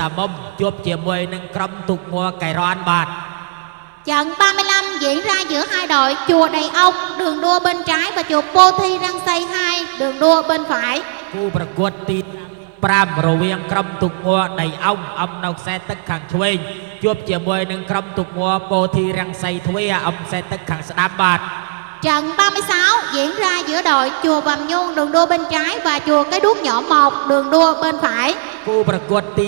តាមុំជួបជាមួយនឹងក្រុមទូកងัวកៃរ៉ាន់បាទ Trận 35 diễn ra giữa hai đội chùa Đầy Ông đường đua bên trái và chùa Pô Thi Răng Xây 2 đường đua bên phải. គូប្រកួតទី5រវាងក្រុមទូកងัวដៃអង្គអំនៅខ្សែទឹកខាងឆ្វេងជួបជាមួយនឹងក្រុមទូកងัวពោធិរាំងសីទ្វាអំខ្សែទឹកខាងស្ដាំបាទ Trận 36 diễn ra giữa đội chùa Vàm Nhung đường đua bên trái và chùa Cái Đuốc Nhỏ 1 đường đua bên phải. គូប្រកួតទី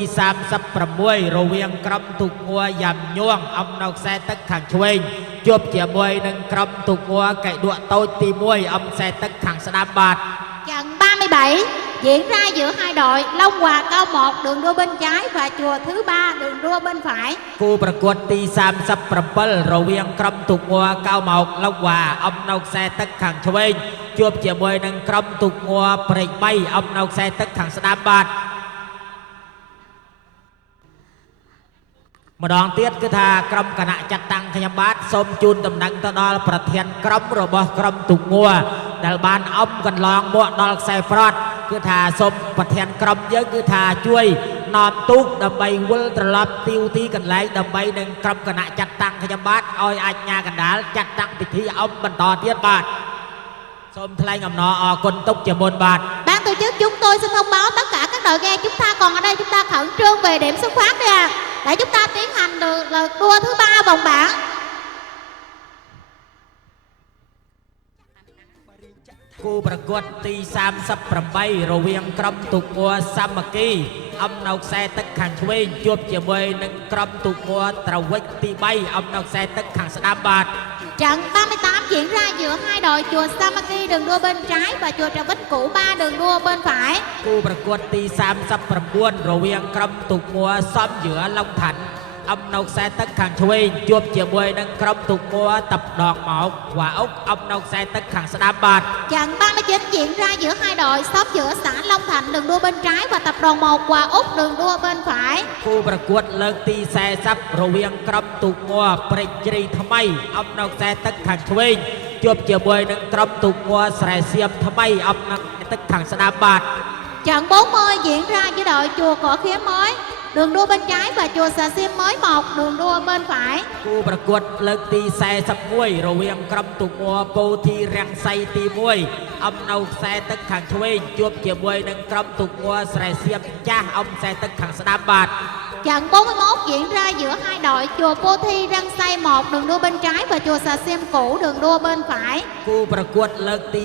36រវាងក្រុមទូកងัวយ៉ាំញួងអំនៅខ្សែទឹកខាងឆ្វេងជួបជាមួយនឹងក្រុមទូកងัวកៃដួកតូចទី1អំខ្សែទឹកខាងស្ដាំបាទ Trận 37 diễn ra giữa hai đội Long Hòa Cao 1 đường đua bên trái và chùa Thứ Ba đường đua bên phải. គូប្រកួតទី37រវាងក្រុមទូកងัวកៅមកឡុកវ៉ាអំនៅខ្សែទឹកខាងឆ្វេងជួបជាមួយនឹងក្រុមទូកងัวព្រែក3អំនៅខ្សែទឹកខាងស្ដាំបាទ ម្ដងទៀតគឺថាក្រុមគណៈចាត់តាំងខ្ញុំបាទសូមជូនដំណឹងទៅដល់ប្រធានក្រុមរបស់ក្រុមទូកងัวដែលបានអំកន្លងមកដល់ខ្សែប្រត់គឺថាសូមប្រធានក្រុមយើងគឺថាជួយនាំទូកដើម្បីវិលត្រឡប់ទីវទីកន្លែងដើម្បីនឹងក្រុមគណៈចាត់តាំងខ្ញុំបាទឲ្យអាជ្ញាកណ្ដាលចាត់តាំងពិធីអំបន្តទៀតបាទសូមថ្លែងអំណរអរគុណទុកជាមុនបាទ Ban tổ chức chúng tôi xin thông báo tất cả các đội ghe chúng ta còn ở đây chúng ta khẩn trương về điểm xuất phát đi ạ. Để chúng ta tiến hành đợt đua thứ 3 vòng bảng. គូប្រកួតទី38រវាងក្រុមទូកងัวសាមគ្គីអំនៅខ្សែទឹកខាងឆ្វេងជួបជាមួយនឹងក្រុមទូកងัวត្រវិចទី3អំនៅខ្សែទឹកខាងស្ដាំបាទ Trận 38 diễn ra giữa hai đội chùa Samaki đường đua bên trái và chùa Trà Vích Cũ 3 đường đua bên phải. គូប្រកួតទី39រវាងក្រុមទូកងัวសំយឺឡុងថាន់អំនៅខ្សែទឹកខាងឆ្វេងជួបជាមួយនឹងក្រុមទូកងัวតាប់ដងមកវ៉ាអុកអំនៅខ្សែទឹកខាងស្ដាំបាទ Trận 39 diễn ra giữa hai đội xóm giữa xã Long Thạnh đường đua bên trái và tập đoàn 1 Hòa Úc đường đua bên phải. គូប្រកួតលើកទី40រវាងក្រុមទូកងัวព្រែកជ្រៃថ្មីអំនៅខ្សែទឹកខាងឆ្វេងជួបជាមួយនឹងក្រុមទូកងัวស្រែសៀមថ្មីអំនៅទឹកខាងស្ដាំបាទ Trận 40 diễn ra giữa đội chùa Cỏ Khía mới đường đua bên trái và chùa Xà Xiêm mới 1 đường đua bên phải. គូប្រកួតលើកទី41រវាងក្រុមទូកងัวពោធិរាំងសីទី1អំនៅខ្សែទឹកខាងឆ្វេងជួបជាមួយនឹងក្រុមទូកងัวស្រែសៀមចាស់អំខ្សែទឹកខាងស្ដាំបាទ Trận 41 diễn ra giữa hai đội chùa Pô Thi Răng Xây 1 đường đua bên trái và chùa Xà Xiêm cũ đường đua bên phải. គូប្រកួតលើកទី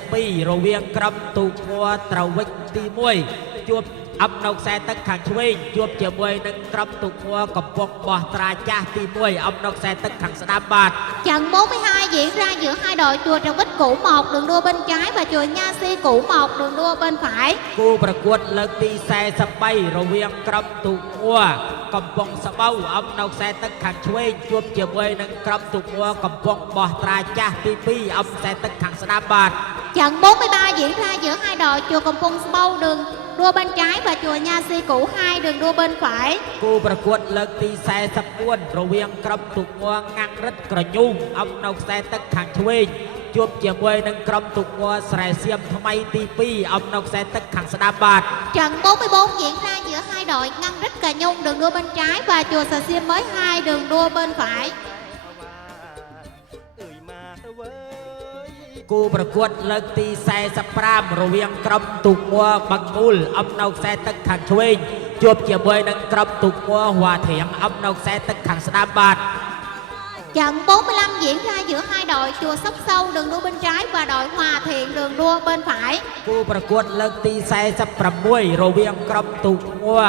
42រវាងក្រុមទូកងัวត្រវិចទី1ជួបអំនៅខ្សែទឹកខាងឆ្វេងជួបជាមួយនឹងក្រុមទូកងัวកំពង់បោះត្រាចាស់ទី1អំនៅខ្សែទឹកខាងស្ដាំបាទ Trận 42 diễn ra giữa hai đội chùa Trà Vích Cũ 1 đường đua bên trái và chùa Nha Si cũ 1 đường đua bên phải. គូប្រកួតលើកទី43រវាងក្រុមទូកងัวកំពង់ស្បូវអំនៅខ្សែទឹកខាងឆ្វេងជួបជាមួយនឹងក្រុមទូកងัวកំពង់បោះត្រាចាស់ទី2អំខ្សែទឹកខាងស្ដាំបាទ Trận 43 diễn ra giữa hai đội chùa Cầm Phung Sbâu đường đua bên trái và chùa Nha Si cũ 2 đường đua bên phải. គូប្រកួតលើកទី44រវាងក្រុមទូកងัวងាំងរិតក្រញូងអំនៅខ្សែទឹកខាងឆ្វេងជួបជាមួយនឹងក្រុមទូកងัวស្រែសៀមថ្មីទី2អំនៅខ្សែទឹកខាងស្ដាំបាទ Trận 44 diễn ra giữa hai đội Ngăn Rít Cà Nhung đường đua bên trái và chùa Xà Xiêm mới 2 đường đua bên phải. គូប្រកួតលើកទី45រវាងក្រុមទូកងัวបាក់មូលអំនៅខ្សែទឹកខាងឆ្វេងជួបជាមួយនឹងក្រុមទូកងัวហួរធៀងអំនៅខ្សែទឹកខាងស្ដាំបាទ Trận 45 diễn ra giữa hai đội chùa Sóc Sâu đường đua bên trái và đội Hòa Thiện đường đua bên phải. គូប្រកួតលើកទី46រវាងក្រុមទូកងัว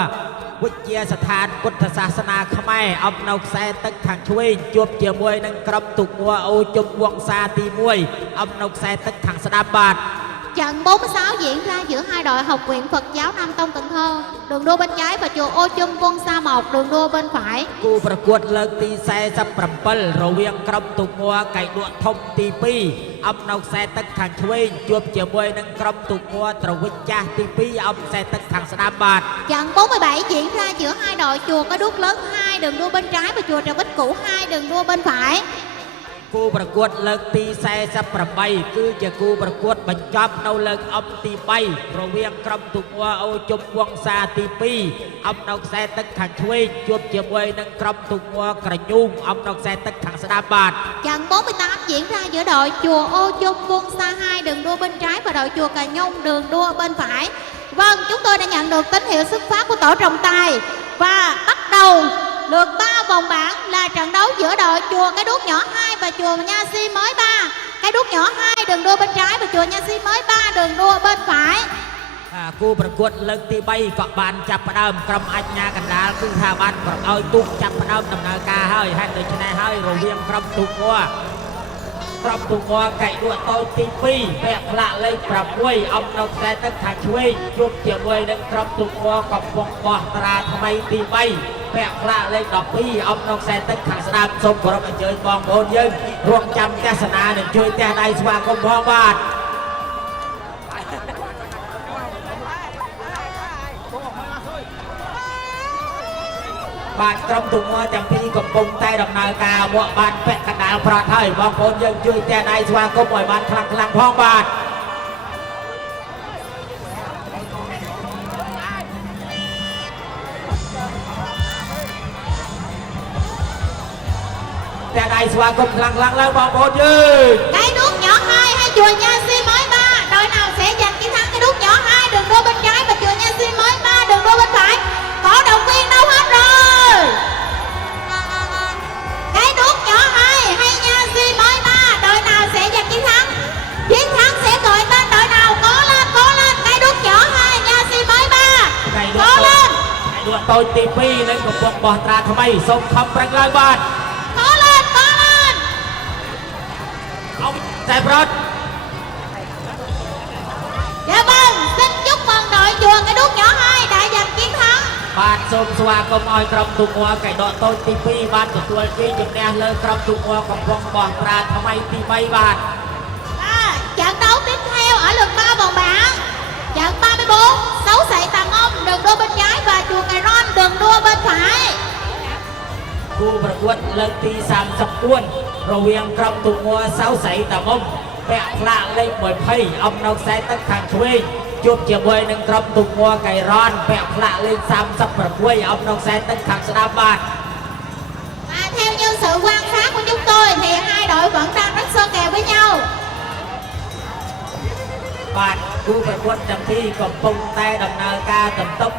វិទ្យាស្ថានពុទ្ធសាសនាខ្មែរអំនៅខ្សែទឹកខាងឆ្វេងជួបជាមួយនឹងក្រុមទូកងัวអូជុំវង្សាទី1អំនៅខ្សែទឹកខាងស្ដាំបាទ Trận 46 diễn ra giữa hai đội Học viện Phật giáo Nam Tông Cần Thơ đường đua bên trái và chùa Ô Chum Quân Sa 1 đường đua bên phải. គូប្រកួតលើកទី47រវាងក្រុមទូកងัวកៃដួកធំទី2អំនៅខ្សែទឹកខាងឆ្វេងជួបជាមួយនឹងក្រុមទូកងัวត្រវិចចាស់ទី2អំខ្សែទឹកខាងស្ដាំបាទ Trận 47 diễn ra giữa hai đội chùa Cái Đuốc Lớn 2 đường đua bên trái và chùa Trà Vích Cũ 2 đường đua bên phải. គូប្រកួតលើកទី48គឺជាគូប្រកួតបញ្ចប់នៅលើកអំទី3រវាងក្រុមទូកួរអូជុំវង្សាទី2អំនៅខ្សែទឹកខាងឆ្វេងជួបជាមួយនឹងក្រុមទូកួរក្រញូងអំនៅខ្សែទឹកខាងស្ដាំបាទ Trận 48 diễn ra giữa đội chùa Ô Chung Quân Sa 2 đường đua bên trái và đội chùa Cà Nhung đường đua bên phải. Vâng, chúng tôi đã nhận được tín hiệu xuất phát của tổ trọng tài và bắt đầu lượt 3 vòng bảng là trận đấu giữa đội chùa Cái Đuốc Nhỏ 2 và chùa Nha Si mới 3. Cái Đuốc Nhỏ 2 đường đua bên trái và chùa Nha Si mới 3 đường đua bên phải. គូប្រកួតលើកទី3ក៏បានចាប់ផ្ដើមក្រុមអាជ្ញាកណ្ដាលគឺថាបានប្រឲ្យទូកចាប់ផ្ដើមដំណើរការហើយហេតុដូច្នេះហើយរវាងក្រុមទូកួរកៃដួតូចទី2ពាក់ផ្លាកលេខ6អំនៅខ្សែទឹកខាងឆ្វេងជួបជាមួយនឹងក្រុមទូកួរកំពង់បោះតារាថ្មីទី3ពាក់ផ្លាកលេខ12អំនៅខ្សែទឹកខាងស្ដាំសូមគោរពអញ្ជើញបងប្អូនយើងរងចាំទស្សនានិងជួយទះដៃស្វាគមន៍ផងបាទបាទក្រុមទូកួរទាំងពីរកំពុងតែដំណើរការមកបានពាក់កណ្ដាលប្រត់ហើយបងប្អូនយើងជួយទះដៃស្វាគមន៍ឲ្យបានខ្លាំងផងបាទទះដៃស្វាគមន៍ខ្លាំងឡើងបងប្អូនយើង Cái Đuốc Nhỏ 2 hay chùa Nha Si mới 3, đội nào sẽ giành chiến thắng Cái Đuốc Nhỏ 2 đường đua bên trái và chùa Nha Si mới 3 đường đua bên phải. Cổ động viên đâu hết rồi? Cái Đuốc Nhỏ 2 hay Nha Si mới 3, đội nào sẽ giành chiến thắng? Chiến thắng sẽ gọi tên đội nào? Cố lên Cái Đuốc Nhỏ 2 Nha Si mới 3. Cố lên. ដួតតូចទី2នឹងកំពង់បោះត្រាថ្មីសូមខំប្រឹងឡើងបាទ Cố lên. អោតែប្រត់ Dạ vâng, xin chúc mừng đội chùa Cái Đuốc Nhỏ 2 đã giành chiến thắng. បាទសូមស្វាគមន៍ឲ្យក្រុមទូកួរកៃដកតូចទី2បានទទួលជ័យជំនះលើក្រុមទូកួរកំពង់បោះត្រាថ្មីទី3បាទ Trận đấu tiếp theo ở lượt 3 vòng bảng. Trận 34, 6 sậy Tà Mông đường đua bên trái và chùa Cài Ron đường đua bên phải. គូប្រកួតលើកទី34រវាងក្រុមទូកួរសៅសៃតាមុំពាក់ផ្លាកលេខ20អំនៅខ្សែទឹកខាងឆ្វេងជួបជាមួយនឹងក្រុមទូកួរកៃរ៉នពាក់ផ្លាកលេខ36អំនៅខ្សែទឹកខាងស្ដាំបាទ Theo như sự quan sát của chúng tôi thì hai đội vẫn đang rất xô kèo với nhau. បាទគូប្រកួតទាំងពីរកំពុងតែដំណើរការទន្ទឹម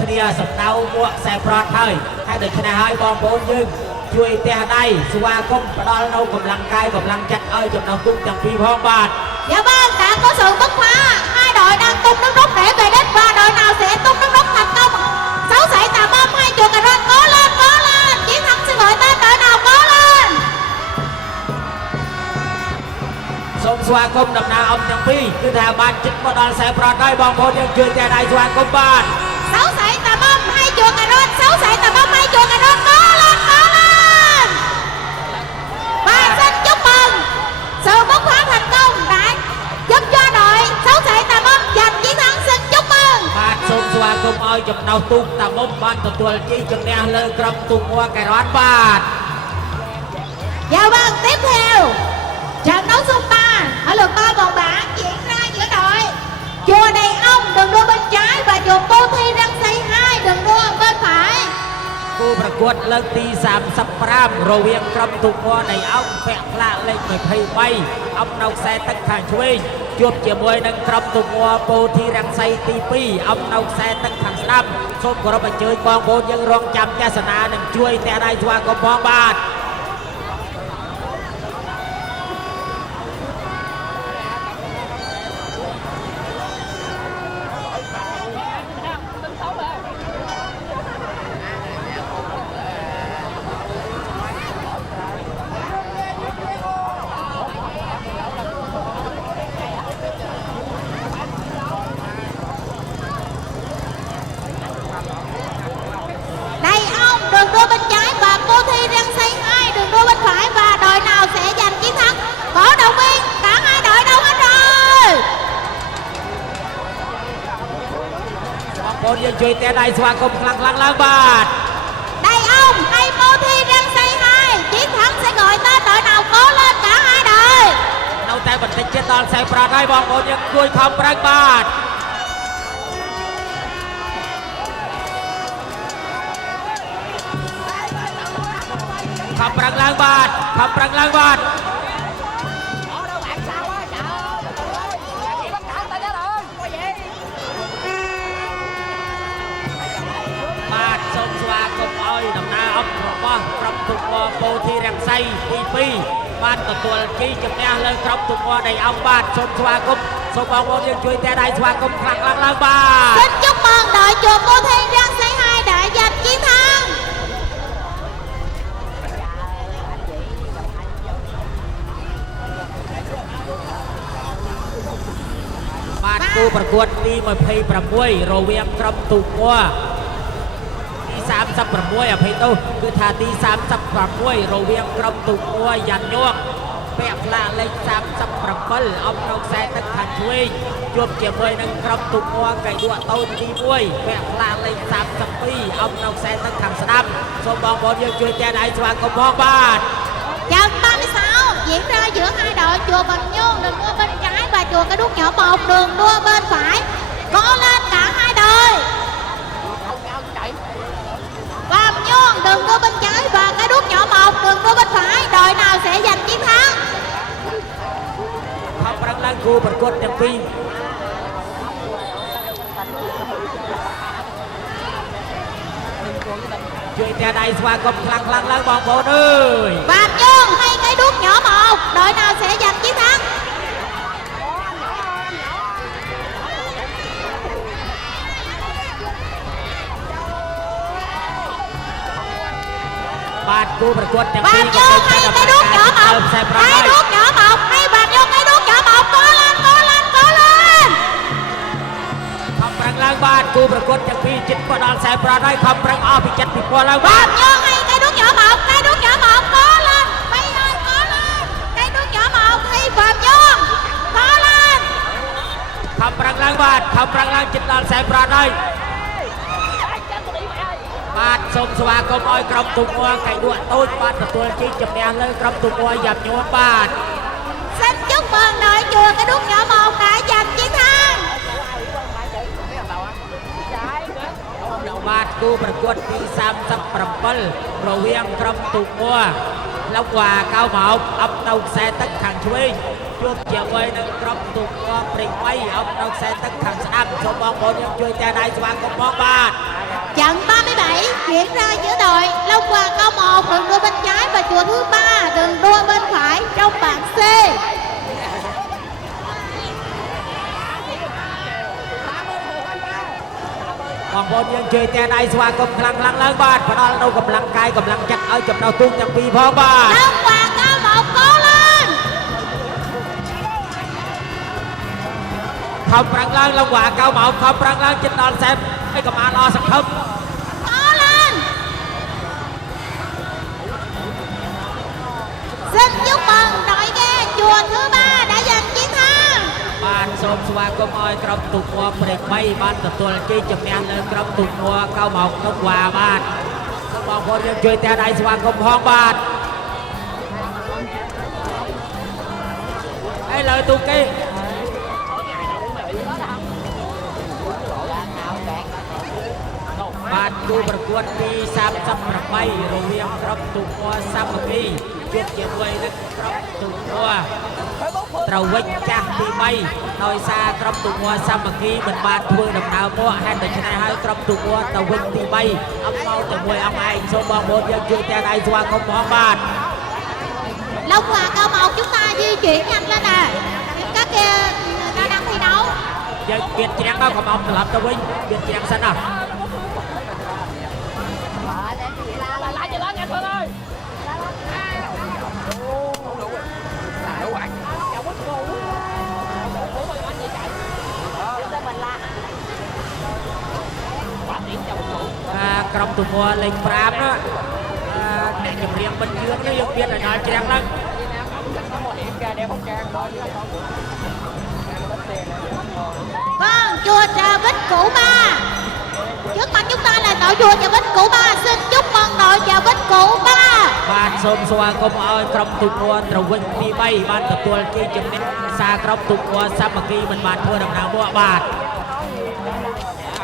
គ្នាសំដៅមួកខ្សែប្រត់ហើយហើយដូច្នេះហើយបងប្អូនយើងជួយទះដៃស្វាគមន៍ផ្ដល់នៅកម្លាំងកាយកម្លាំងចិត្តឲ្យចំណុះទូកទាំងពីរផងបាទ Dạ vâng, đã có sự bứt phá. Hai đội đang tung nước rút để về đích và đội nào sẽ tung nước rút thành công? 6 sậy Tà Mông hay chùa Cà Ron? Cố lên. Chiến thắng sẽ gọi tên đội nào? Cố lên. សូមស្វាគមន៍ដំណើរអំទាំងពីរគឺថាបានជិតមកដល់ខ្សែប្រត់ហើយបងប្អូនយើងជួយទះដៃស្វាគមន៍បាទ 6 sậy Tà Mông hay chùa Cà Ron? 6 sậy Tà Mông hay chùa Cà Ron? Cố lên. Và xin chúc mừng sự bứt phá thành công đã giúp cho đội 6 sậy Tà Mông giành chiến thắng. Xin chúc mừng. បាទសូមស្វាគមន៍ឲ្យចំណុះទូកតាមុំបានទទួលជ័យជំនះលើក្រុមទូកួរកៃរ៉នបាទ Dạ vâng, tiếp theo trận đấu số 3 ở lượt 3 vòng bảng diễn ra giữa đội chùa Đầy Ông đường đua bên trái và chùa Cô Thi Răng Xây 2 đường đua bên phải. គូប្រកួតលើកទី35រវាងក្រុមទូកួរនៃអង្គពាក់ផ្លាកលេខ23អំនៅខ្សែទឹកខាងឆ្វេងជួបជាមួយនឹងក្រុមទូកួរពោធិរង្ស័យទី2អំនៅខ្សែទឹកខាងស្ដាំសូមគោរពអញ្ជើញបងប្អូនយើងរងចាំទស្សនានិងជួយទះដៃស្វាគមន៍ផងបាទ Đầy Ông đường đua bên trái và Cô Thi Răng Xây 2 đường đua bên phải và đội nào sẽ giành chiến thắng? Cổ động viên cả hai đội đâu hết rồi? បងប្អូនយើងជួយទះដៃស្វាគមន៍ខ្លាំងឡើងបាទ Đầy Ông hay Cô Thi Răng Xây 2 chiến thắng sẽ gọi tên đội nào? Cố lên. បន្តិចទៀតដល់ខ្សែប្រត់ហើយបងប្អូនយើងជួយខំប្រឹងបាទខំប្រឹងឡើងបាទខំប្រឹងឡើងបាទបាទសូមស្វាគមន៍ឲ្យដំណើរអបរបស់ក្រុមទុកវពោធិរក្សីទី2បានទទួលជ័យជំនះលើក្រុមទុកវដីអង្គបាទសូមស្វាគមន៍សូមបងប្អូនយើងជួយតែដៃស្វាគមន៍ខ្លាំងៗឡើងបាទ Xin chúc mừng đội chùa Cô Thiên Răng Xây 2 đã giành chiến thắng. បាទគូប្រកួតទី26រវាងក្រុមទូកួទី36អភ័យទោសគឺថាទី36រវាងក្រុមទូកួយ៉ាន់ញ័រពាក់ផ្លាកលេខ37អំនៅខ្សែទឹកខាងឆ្វេងជួបជាមួយនឹងក្រុមទូកួកៃដួតូនទី1ពាក់ផ្លាកលេខ32អំនៅខ្សែទឹកខាងស្ដាំសូមបងប្អូនយើងជួយតែដៃស្វាគមន៍ផងបាទ Trận 36 diễn ra giữa hai đội chùa Bình Nhơn đường đua bên trái và chùa Cái Đuốc Nhỏ Một đường đua bên phải. Có lên cả hai đội. Bình Nhơn đường đua bên trái và Cái Đuốc Nhỏ Một đường đua bên phải. Đội nào sẽ giành chiến thắng? ខំប្រឹងឡើងគូប្រកួតទាំងពីរជួយតែដៃស្វាគមន៍ខ្លាំងៗឡើងបងប្អូនអើយ Bình Nhơn hay Cái Đuốc Nhỏ Một, đội nào sẽ giành chiến thắng? បាទគូប្រកួតទាំងពីរ Bình Nhơn hay Cái Đuốc Nhỏ Một, Cái Đuốc Nhỏ Một hay Bình Nhơn Cái Đuốc Nhỏ Một, cố lên, cố lên, cố lên. ខំប្រឹងឡើងបាទគូប្រកួតទាំងពីរជិតមកដល់ខ្សែប្រត់ហើយខំប្រឹងអស់ពីចិត្តពីពោះឡើងបាទ Bình Nhơn hay Cái Đuốc Nhỏ Một, Cái Đuốc Nhỏ Một, cố lên, bây ơi, cố lên. Cái Đuốc Nhỏ Một hay Bình Nhơn, cố lên. ខំប្រឹងឡើងបាទខំប្រឹងឡើងជិតដល់ខ្សែប្រត់ហើយបាទសូមស្វាគមន៍ឲ្យក្រុមទូកួកៃដួតូចបានទទួលជ័យជំនះលើក្រុមទូកួយ៉ាប់ញ័របាទ Xin chúc mừng đội chùa Cái Đuốc Nhỏ Một đã giành chiến thắng. បាទគូប្រកួតទី37រវាងក្រុមទូកួលោកវ៉ាកៅមកអប់នៅខ្សែទឹកខាងឆ្វេងជួបជាមួយនឹងក្រុមទូកួព្រេង3អប់នៅខ្សែទឹកខាងស្ដាំសូមបងប្អូនយើងជួយតែដៃស្វាគមន៍ផងបាទ Trận 37 diễn ra giữa đội Long Hòa Cao 1 đường đua bên trái và chùa thứ 3 đường đua bên phải trong bảng C. បងប្អូនយើងជួយតែដៃស្វាគមន៍ខ្លាំងៗឡើងបាទផ្ដល់នូវកម្លាំងកាយកម្លាំងចិត្តឲ្យចំណោះទូកទាំងពីរផងបាទ Long Hòa Cao 1 cố lên. ខំប្រឹងឡើងលោកវ៉ាកៅមកខំប្រឹងឡើងជិតដល់ខ្សែឲ្យកុំអានអស់សង្ឃឹម Cố lên. Xin chúc mừng đội ghe chùa thứ 3 đã giành chiến thắng. បាទសូមស្វាគមន៍ឲ្យក្រុមទូកួព្រេង3បានទទួលជ័យជំនះលើក្រុមទូកួកៅមកលោកវ៉ាបាទសូមបងប្អូនយើងជួយតែដៃស្វាគមន៍ផងបាទឥឡូវទូកគេបាទគូប្រកួតទី38រវាងក្រុមទូកួសាមគ្គីជួបជាមួយនឹងក្រុមទូកួត្រូវវិញចាស់ទី3ដោយសារក្រុមទូកួសាមគ្គីមិនបានធ្វើដំណើរមកហេតុដូច្នេះហើយក្រុមទូកួទៅវិញទី3អត់មកជាមួយអង្គឯងសូមបងប្អូនយើងជួយតែដៃស្វាគមន៍ផងបាទ Long Hòa Cao 1 chúng ta di chuyển nhanh lên nè. Các kia ta đang thi đấu. យើងគៀនច្រាំងដល់កំអប់ត្រឡប់ទៅវិញគៀនច្រាំងសិនណា lại cho nó nha Phương ơi.ក្រុមទូកួលេខ5đóអ្នកចម្រៀងបិទជឿននេះយើងមានឲ្យដល់ច្រាំងឡើង Vâng, chùa Trà Vinh Cũ Ba. Trước mặt chúng ta là đội chùa Trà Vinh Cũ Ba. Xin chúc mừng đội Trà Vinh Cũ Ba. បាទស សូមស្វាគមន៍ឲ្យក្រុមទូកងួនត្រវិញទី3បានទទួលជ័យជំនះសាក្រុមទូកងួនសាមគ្គីមិនបានធ្វើដំណើរមកបាទ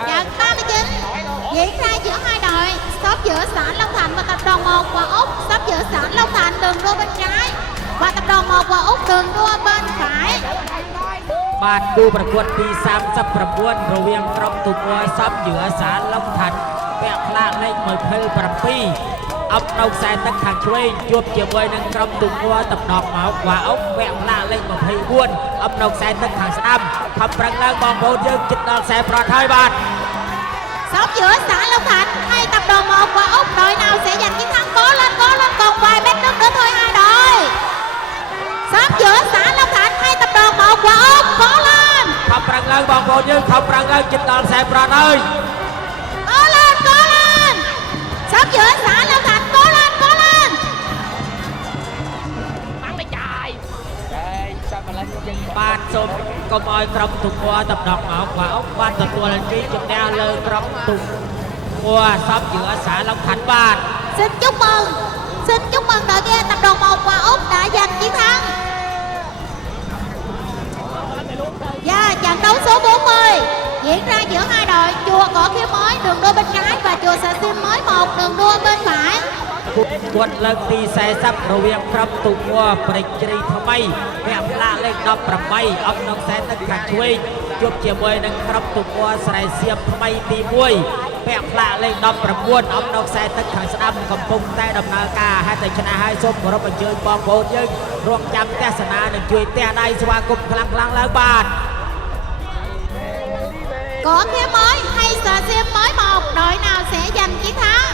Trận 39 diễn ra giữa hai đội, shop giữa xã Long Thạnh và tập đoàn 1 và Úc, shop giữa xã Long Thạnh đường đua bên trái và tập đoàn 1 và Úc đường đua bên phải. បាទគូប្រកួតទី39រវាងក្រុមទូកងួនសាប់ជឿសាឡុងថាន់ពាក់ផ្លាកលេខ27អបនៅខ្សែទឹកខាងឆ្វេងជួបជាមួយនឹងក្រុមទូកងួនតំណងមកវ៉ាអុកពាក់ផ្លាកលេខ24អបនៅខ្សែទឹកខាងស្ដាំខំប្រឹងឡើងបងប្អូនយើងជិតដល់ខ្សែប្រត់ហើយបាទ Shop giữa xã Long Thạnh hay tập đoàn 1 và Úc, đội nào sẽ giành chiến thắng? Cố lên còn vài mét nước nữa thôi hai đội. Shop giữa xã Long Thạnh hay tập đoàn 1 và Úc, cố lên. ខំប្រឹងឡើងបងប្អូនយើងខំប្រឹងឡើងជិតដល់ខ្សែប្រត់ហើយ Cố lên. Shop giữa xã Long Thạnh cố lên. បាទសូមកុំឲ្យក្រុមទូកងួនតំណងមកវ៉ាអុកបានទទួលជ័យជំនះលើក្រុមទូកងួនសាប់ជឿសាឡុងថាន់បាទ Xin chúc mừng đội kia tập đoàn 1 và Úc đã giành chiến thắng. Và trận đấu số 40 diễn ra giữa hai đội chùa Cổ Khía Mới đường đua bên trái và chùa Xà Xiêm Mới 1 đường đua bên phải. គួតលើកទី40រវាងក្រុមទូកងួនព្រៃជ្រៃថ្មីពាក់ផ្លាកលេខ18អបនៅខ្សែទឹកខាងឆ្វេងជួបជាមួយនឹងក្រុមទូកងួនស្រែសៀមថ្មីទី1ពាក់ផ្លាកលេខ19អបនៅខ្សែទឹកខាងស្ដាំកំពុងតែដំណើរការហើយតែឆ្នះហើយសូមគោរពអញ្ជើញបងប្អូនយើងរងចាំទស្សនានិងជួយទះដៃស្វាគមន៍ខ្លាំងៗឡើងបាទ Cổ Khía Mới hay Xà Xiêm Mới 1, đội nào sẽ giành chiến thắng?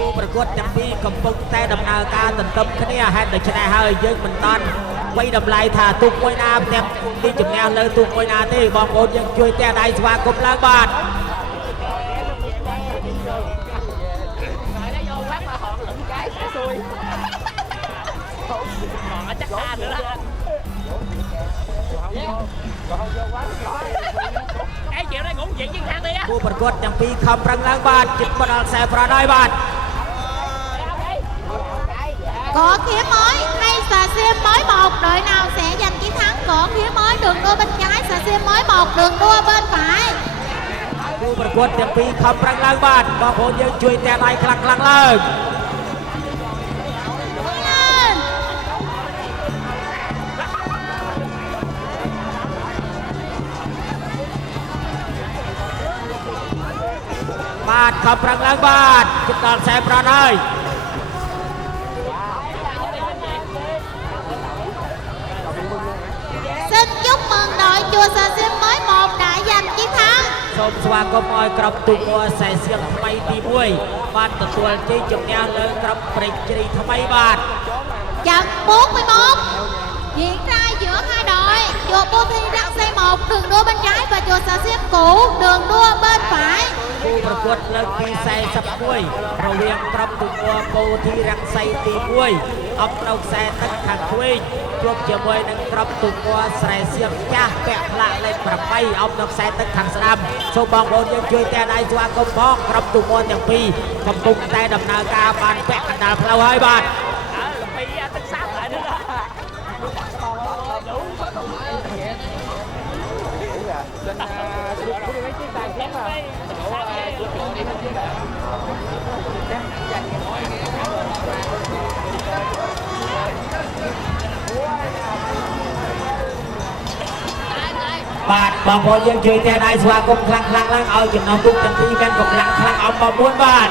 គូប្រកួតទាំងពីរកំពុងតែដំណើរការទន្ទឹមគ្នាហេតុដូច្នេះហើយយើងមិនតាន់វាយតម្លៃថាទូកមួយណាទាំងទីជំនះលើទូកមួយណាទេបងប្អូនយើងជួយទះដៃស្វាគមន៍ឡើងបាទ គូប្រកួតទាំងពីរខំប្រឹងឡើងបាទជិតមកដល់ខ្សែប្រត់ហើយបាទ Cổ Khía Mới hay Xà Xiêm Mới 1, đội nào sẽ giành chiến thắng? Cổ Khía Mới đường đua bên trái, Xà Xiêm Mới 1 đường đua bên phải. គូប្រកួតទាំងពីរខំប្រឹងឡើងបាទបងប្អូនយើងជួយទះដៃខ្លាំងៗឡើង បាទខំប្រឹងឡើងបាទជិតដល់ខ្សែប្រត់ហើយ Xin chúc mừng đội chùa Xà Xiêm Mới 1 đã giành chiến thắng. សូមស្វាគមន៍ឲ្យក្រុមទូកងួនខ្សែសៀមថ្មីទី1បានទទួលជ័យជំនះលើក្រុមព្រៃជ្រៃថ្មីបាទ Trận 41 diễn ra giữa hai đội chùa Bô Thi Răng Xây 1 đường đua bên trái và chùa Xà Xiêm Cũ đường đua bên phải. គូប្រកួតលើកទី41រវាងក្រុមទូកងួនបូធីរង្សីទី1អបនៅខ្សែទឹកខាងឆ្វេងជួបជាមួយនឹងក្រុមទូកងួនស្រែសៀមចាស់ពាក់ផ្លាកលេខ8អបនៅខ្សែទឹកខាងស្ដាំសូមបងប្អូនយើងជួយទះដៃស្វាគមន៍ផងក្រុមទូកងួនទាំងពីរកំពុងតែដំណើរការបានពាក់កណ្ដាលផ្លូវហើយបាទ បាទបងប្អូនយើងជួយទះដៃស្វាគមន៍ខ្លាំងៗឡើងឲ្យចំណងទូកទាំងពីរមានកម្លាំងខ្លាំងអំប4បាទ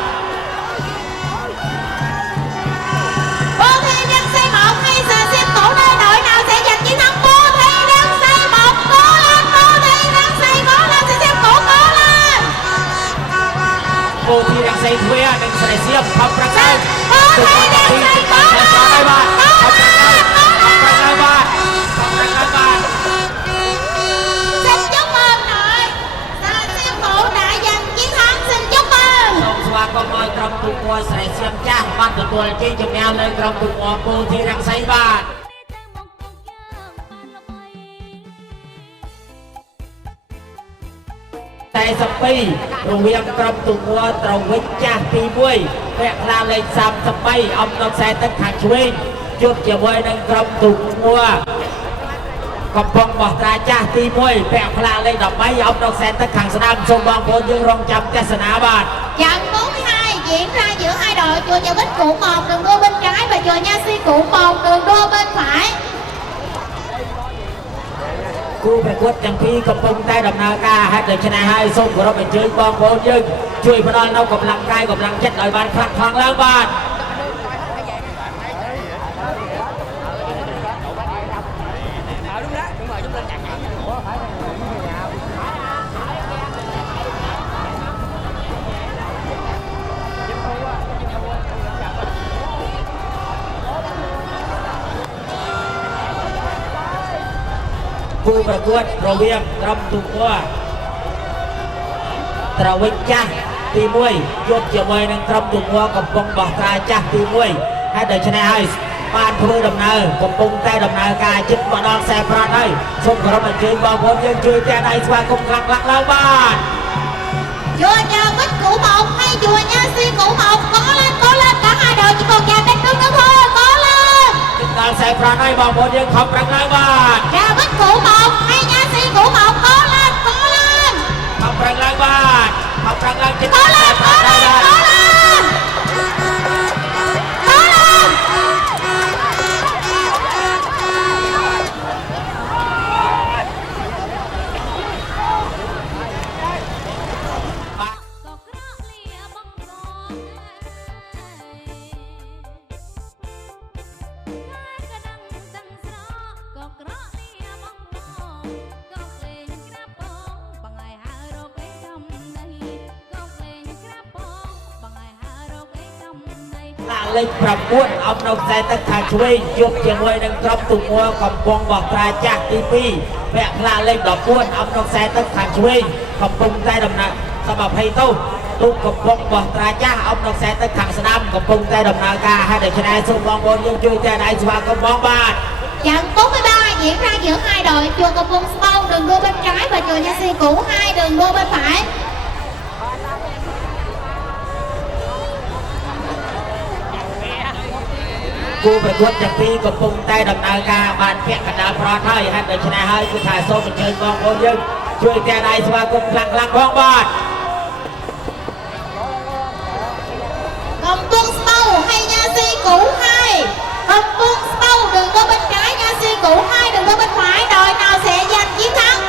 Bô Thi Răng Xây 1 hay Xà Xiêm Cũ nơi đội nào sẽ giành chiến thắng? Bô Thi Răng Xây 1 cố lên, Bô Thi Răng Xây cố lên, Xà Xiêm Cũ cố lên. បូធីរង្សីទ្វេនិងស្រែសៀមខំប្រឹងឡើង Bô Thi Răng Xây cố lên, ហើយបាទខំប្រឹងឡើងបាទខំប្រឹងឡើងបាទ Xin chúc mừng đội Xà Xiêm Cũ đã giành chiến thắng. Xin chúc mừng. សូមស្វាគមន៍ឲ្យក្រុមទូកងួនស្រែសៀមចាស់បានទទួលជ័យជំនះលើក្រុមទូកងួនបូធីរង្សីបាទ តែ 42រវាងក្រុមទូមួត្រូវវិញចាស់ទី1វគ្គខ្លាលេខ33អំណុកខ្សែទឹកខាងឆ្វេងជួបជាមួយនឹងក្រុមទូមួកំពុងបោះត្រាចាស់ទី1វគ្គខ្លាលេខ13អំណុកខ្សែទឹកខាងស្ដាំសូមបងប្អូនយើងរងចាំទស្សនាបាទ Trận 42 diễn ra giữa hai đội chùa Nhà Bích Cũ 1 đường đua bên trái và chùa Nha Si Cũ 1 đường đua bên phải. គូប្រកួតទាំងពីរកំពុងតែដំណើរការហើយដូច្នេះហើយសូមគោរពអញ្ជើញបងប្អូនយើងជួយផ្ដល់នូវកម្លាំងកាយកម្លាំងចិត្តឲ្យបានខ្លាំងខ្លាំងឡើងបាទ គូប្រកួតរវាងក្រុមទូមួត្រូវវិញចាស់ទី1ជួបជាមួយនឹងក្រុមទូមួកំពុងបោះត្រាចាស់ទី1ហើយដូច្នេះហើយបានធ្វើដំណើរកំពុងតែដំណើរការជិតមកដល់ខ្សែប្រត់ហើយសូមគោរពអញ្ជើញបងប្អូនយើងជួយតែដៃស្វាគមន៍ខ្លាំងខ្លាំងឡើងបាទ Chùa Nhà Bích Cũ 1 hay chùa Nha Si Cũ 1 có lên cả hai đội chỉ còn kèm đánh nước nữa thôi có lên ដល់ខ្សែប្រត់ហើយបងប្អូនយើងខំប្រឹងឡើងបាទ Nhà Bích Cũ 1 hay Nha Si Cũ 1 có lên ខំប្រឹងឡើងបាទខំប្រឹងឡើងជិត có lên có lên có lên có lên លេខ9អំណុកខ្សែទឹកខាងឆ្វេងជួបជាមួយនឹងក្រុមទូមួកំពុងបោះត្រាចាស់ទី2វគ្គខ្លាលេខ14អំណុកខ្សែទឹកខាងឆ្វេងកំពុងតែដំណើរសម20ទៅទូកំពុងបោះត្រាចាស់អំណុកខ្សែទឹកខាងស្ដាំកំពុងតែដំណើរការហើយដូច្នេះសូមបងប្អូនយើងជួយតែដៃស្វាគមន៍បងបាទ Trận 43 diễn ra giữa hai đội chùa Cầu Bung Sông đường đua bên trái và chùa Nha Si Cũ 2 đường đua bên phải. គូប្រកួតទាំងពីរកំពុងតែដំណើរការបានពាក់កណ្ដាលប្រត់ហើយហើយដូច្នេះហើយគឺថាសូមអញ្ជើញបងប្អូនយើងជួយតែដៃស្វាគមន៍ខ្លាំងខ្លាំងផងបាទ Cầu Bung Sông hay Nha Si Cũ 2 Cầu Bung Sông đường đua bên trái Nha Si Cũ 2 đường đua bên phải đội nào sẽ giành chiến thắng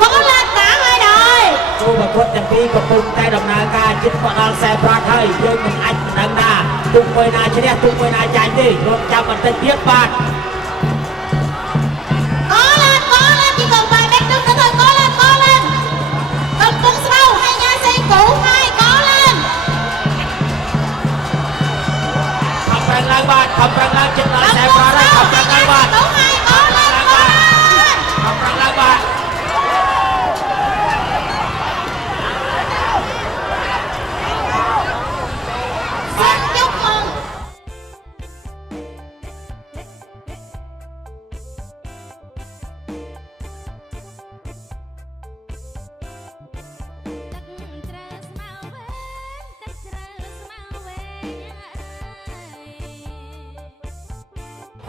có lên cả hai đội. គូប្រកួតទាំងពីរកំពុងតែដំណើរការជិតមកដល់ខ្សែប្រត់ហើយយើងមិនអាចដឹងថាទុកមួយណាឈ្នះទុកមួយណាចាញ់ទេរងចាំបន្តិចទៀតបាទ Có lên chỉ còn vài mét nữa thôi có lên Cầu Bung Sông hay Nha Si Cũ 2 có lên ខំប្រឹងឡើងបាទខំប្រឹងឡើងជិតដល់ខ្សែប្រត់ហើយខំប្រឹងឡើងបាទ Cũ 2 có lên ខំប្រឹងឡើងបាទ Xin chúc mừng.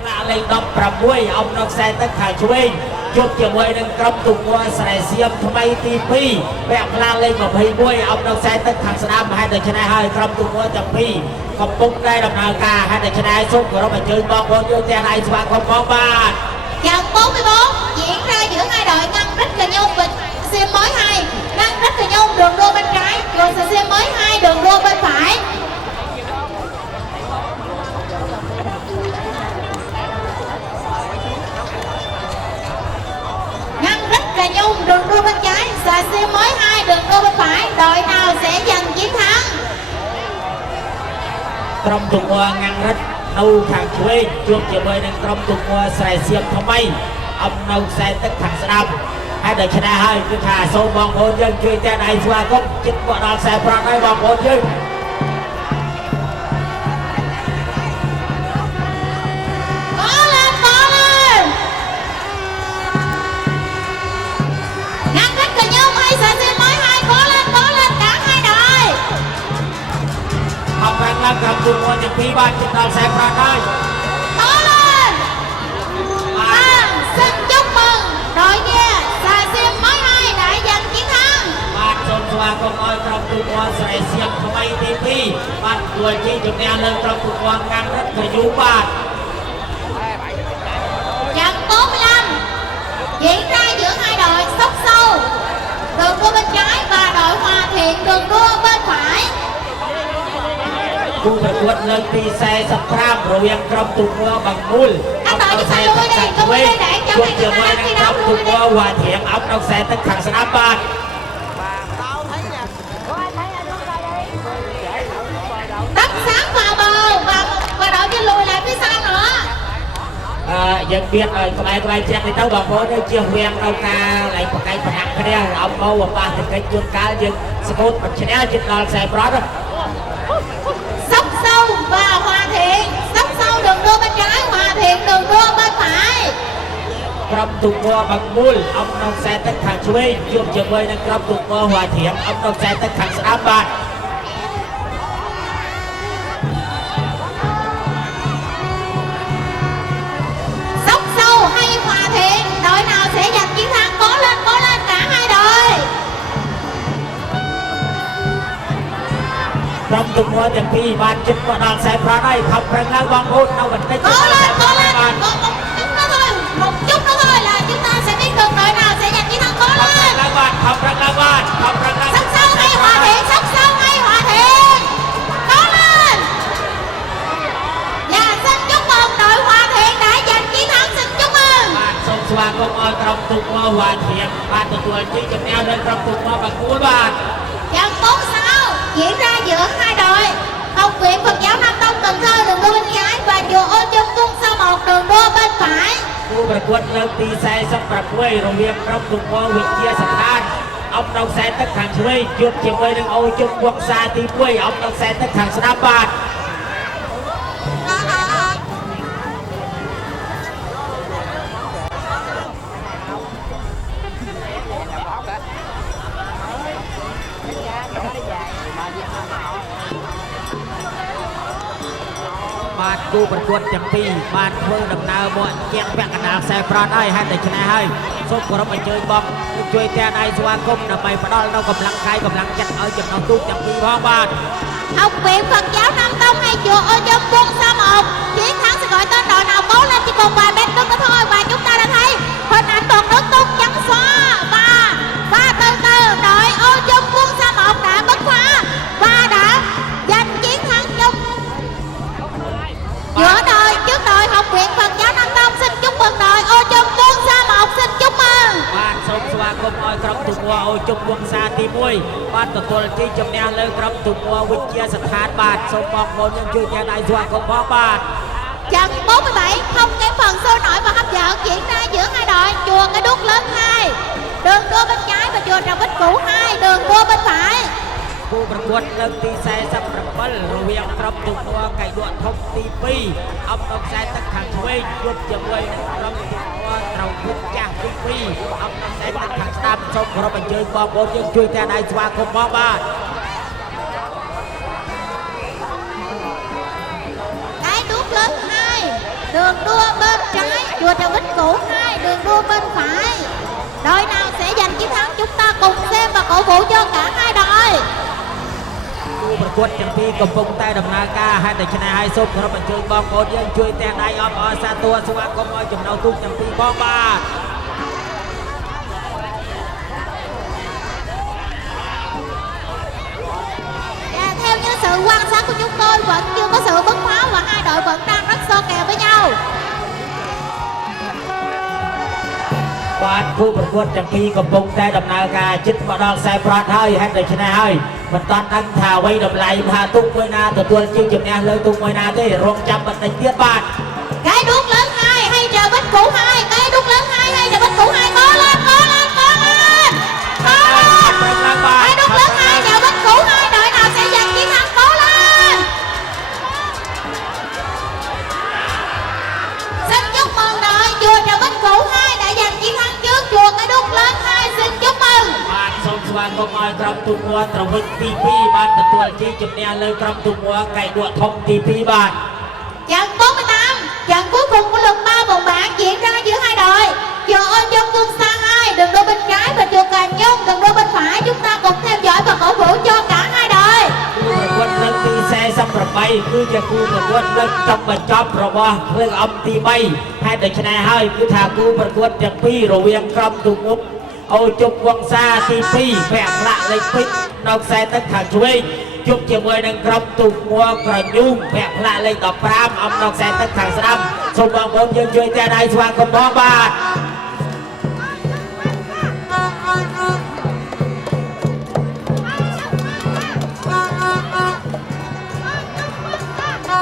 Là lên đọc 6អំណុកខ្សែទឹកខាងឆ្វេងជួបជាមួយនឹងក្រុមទូមួស្រែសៀមថ្មីទី2វគ្គខ្លាលេខ21អំណុកខ្សែទឹកខាងស្ដាំហើយដូច្នេះហើយក្រុមទូមួទាំងពីរកំពុងតែដំណើរការហើយដូច្នេះសូមគោរពអញ្ជើញបងប្អូនយើងទាំងដៃស្វាគមន៍ផងបាទ Trận 44 diễn ra giữa hai đội Ngân Rích Cà Nhung và Xiêm Mới 2. Ngân Rích Cà Nhung đường đua bên trái, rồi Xiêm Mới 2 đường đua bên phải. Ngân Rích Cà Nhung đường đua bên trái, và Xiêm Mới 2 đường đua bên phải. Đội nào sẽ giành chiến thắng? ក្រុមទូមួងាំងរិទ្ធនៅខាងឆ្វេងជួបជាមួយនឹងក្រុមទូមួស្រែសៀមថ្មីអំនៅខ្សែទឹកខាងស្ដាំហើយដូច្នេះហើយគឺថាសូមបងប្អូនយើងជួយតែដៃស្វាគមន៍ជិតមកដល់ខ្សែប្រត់ហើយបងប្អូនយើង Có lên Ngân Rích Cà Nhung hay Xiêm Mới 2 2 បានជិតដល់ខ្សែប្រត់ហើយ có lên xin chúc mừng đội nhà Xà Xiêm mới 2 đã giành chiến thắng បាទសូមស្វាគមន៍ឲ្យក្រុមទូកវ៉ាស្រែសៀមថ្មីទី2បានជួយជិះជំនះលើក្រុមទូកវ៉ាកាំងរត់យូបាទ trận 45 diễn ra giữa hai đội Sóc Sâu đường đua bên trái và đội Hòa Thiện đường đua bên phải គូប្រកួតលើកទី45រវាងក្រុមទូកវ៉ាបង្មូល các đội chúng ta lui đây cùng đi để cho ជួប hai ជា chúng ម ta ើ thi នឹង đấu ក្រុមទូ lui កវ៉ា đi វ៉ាធៀងអោបដល់ខ្សែទឹកខាងស្ដាំបាទ tắt sáng vào bờ và đội kia lùi lại phía sau nữa យើងមានឲ្យក្បែរជាងនេះទៅបងប្អូនជៀសវាងដល់ការឡៃបកៃប្រហាក់គ្នាអបមកបាសតិចជួនកាលយើងស្គូតបច្នេះជិតដល់ខ្សែប្រត់ Sóc Sâu và Hòa Thiện Sóc Sâu đường đua bên trái Hòa Thiện đường đua bên phải ក្រុមទូកវ៉ាបង្មូលអបដល់ខ្សែទឹកខាងឆ្វេងជួបជាមួយនឹងក្រុមទូកវ៉ាវ៉ាធៀងអបដល់ខ្សែទឹកខាងស្ដាំបាទ Sóc Sâu hay Hòa Thiện đội nào sẽ giành chiến thắng cố lên cả hai đội ក្រុមទូកវ៉ាទាំងពីរបានជិតមកដល់ខ្សែប្រត់ហើយខំប្រឹងឡើងបងប្អូននៅបន្តិច cố lên còn một chút nữa thôi là chúng ta sẽ biết được đội nào sẽ giành chiến thắng cố lên ឡើងបាទខំប្រឹងឡើងបាទខំប្រឹងឡើង Sóc Sâu hay Hòa Thiện Sóc Sâu hay Hòa Thiện cố lên và xin chúc mừng đội Hòa Thiện đã giành chiến thắng xin chúc mừng បាទសូមស្វាគមន៍ឲ្យក្រុមទូកវ៉ាវ៉ាធៀងបានទទួលជ័យជំនះលើក្រុមទូកវ៉ាបង្មូលបាទ trận 46 diễn ra giữa hai đội Học viện Phật giáo Nam Tông Cần Thơ đường đua bên trái và chùa Ô Chung Cung Sao Một đường đua bên phải គូប្រកួតលើកទី46រវាងក្រុមទូកវ៉ាវិទ្យាស្ថានអបដល់ខ្សែទឹកខាងឆ្វេងជួបជាមួយនឹងអូជុំវង្សាទី1អបដល់ខ្សែទឹកខាងស្ដាំបាទ បាទគូប្រកួតទាំងពីរបានធ្វើដំណើរមកជាងពាក់កណ្ដាលខ្សែប្រត់ហើយហើយតែឆ្នេះហើយសូមគោរពអញ្ជើញបងជួយទាំងដៃស្វាគមន៍ដើម្បីផ្ដល់នូវកម្លាំងកាយកម្លាំងចិត្តឲ្យចំណងទូកទាំងពីរផងបាទ Học viện Phật giáo Nam Tông hay chùa Ô Chung Cung Sao Một chiến thắng sẽ gọi tên đội nào cố lên chỉ còn vài mét nước nữa thôi và chúng ta đã thấy hình ảnh toàn nước tung trắng xóa và từ từ đội Ô Chung Cung Sao Một đã bứt phá và đã giành chiến thắng chung giữa đội trước đội Học viện Phật giáo Nam Tông xin chúc mừng đội Ô Chung Cung Sao Một xin chúc mừng បាទសូមស្វាគមន៍ឲ្យក្រុមទូកវ៉ាអូជុំវង្សាទី1បានទទួលជ័យជំនះលើក្រុមទូកវ៉ាវិទ្យាស្ថានបាទសូមបងប្អូនយើងជួយទាំងដៃស្វាគមន៍ផងបាទ trận 47 không kém phần sôi nổi và hấp dẫn diễn ra giữa hai đội chùa Cái Đuốc Lớn 2 đường đua bên trái và chùa Trà Vinh Cũ 2 đường đua bên phải គូប្រកួតលើកទី47រវាងក្រុមទូកវ៉ាកៃដួធំទី2អបដល់ខ្សែទឹកខាងឆ្វេងជួបជាមួយនឹងក្រុមទូកវ៉ាត្រូវពុកចាស់ទី2អបដល់ខ្សែទឹកខាងស្ដាំសូមគោរពអញ្ជើញបងប្អូនយើងជួយទាំងដៃស្វាគមន៍ផងបាទ Cái Đuốc Lớn 2 đường đua bên trái chùa Trà Vinh Cũ 2 đường đua bên phải đội nào sẽ giành chiến thắng chúng ta cùng xem và cổ vũ cho cả hai đội គូប្រកួតទាំងពីរកំពុងតែដំណើរការហើយតែឆ្នេះហើយសូមគោរពអញ្ជើញបងប្អូនយើងជួយទាំងដៃអបអរសាទរស្វាគមន៍ឲ្យចំណងទូកទាំងពីរផងបាទ và theo như sự quan sát của chúng tôi vẫn chưa có sự bứt phá và hai đội vẫn đang rất xô kèo với nhau បាទគូប្រកួតទាំងពីរកំពុងតែដំណើរការជិតមកដល់ខ្សែប្រត់ហើយហើយតែឆ្នេះហើយមិនតាន់ដឹងថាអ្វីតម្លៃថាទូកមួយណាទទួលជ័យជំនះលើទូកមួយណាទេរងចាំបន្តិចទៀតបាទ Cái Đuốc Lớn 2 hay Trà Vinh Cũ 2 Cái Đuốc Lớn 2 hay Trà Vinh Cũ 2 cố lên cố lên cố lên cố lên Cái Đuốc Lớn 2 Trà Vinh Cũ 2 đội nào sẽ giành chiến thắng cố lên xin chúc mừng đội chùa Trà Vinh Cũ 2 đã giành chiến thắng trước chùa Cái Đuốc Lớn 2 xin chúc mừng បាទសូមស្វាគមន៍ឲ្យក្រុម ตุมัวตระวิตีปีบ้านตะตัวจีจุดเนี่ยเลยกรมตุมัวไก่ดัวทองตีปีบ้าน Trận 48, trận cuối cùng của lượt 3 vòng bảng diễn ra giữa hai đội. Chùa Ô Dung Quân Sa 2 đường đôi bên trái và chùa Cà Nhung đường đôi bên phải. Chúng ta cùng theo dõi và cổ vũ cho cả hai đội. quân lênตีแซ่ซ้ำประไปคือจะกูประกวดเล่นจำบัดจอบระบเรื่องอมตีใบให้เด็กชนะให้คือถ้ากูประกวดจากปีเราเวียงกรมตุงุบเอาจุกวังซาตีปีแฝงละเลยปิดนอกแซ่ตั้งขาช่วยจุกจะมวยนังกรมตุงมัวกระยุ่งแฝงละเลยต่อปรามอมนอกแซ่ตั้งขาสนามสมบังบนยังช่วยแต่ได้สว่างกับมองบาท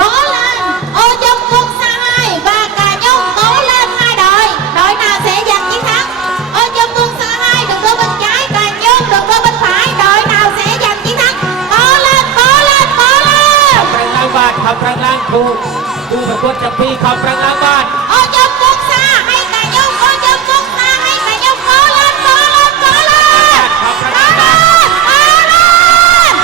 Cố lên Ô Dung Quân Sa 2 và Cà Nhung. Cố lên hai đội. Đội nào sẽ giành chiến thắng? Ô Dung Quân Sa 2 đường đôi bên trái, Cà Nhung đường đôi bên phải. Đội nào sẽ giành chiến thắng? Cố lên, cố lên, cố lên. ขอบรังล้างบาทขอบรังล้างกูประกวดจากปีขอบรังล้างบาท Ô Dung Quân Sa hay Cà Nhung? Ô Dung Quân Sa hay Cà Nhung? Cố lên, cố lên, cố lên. Cố lên, cố lên.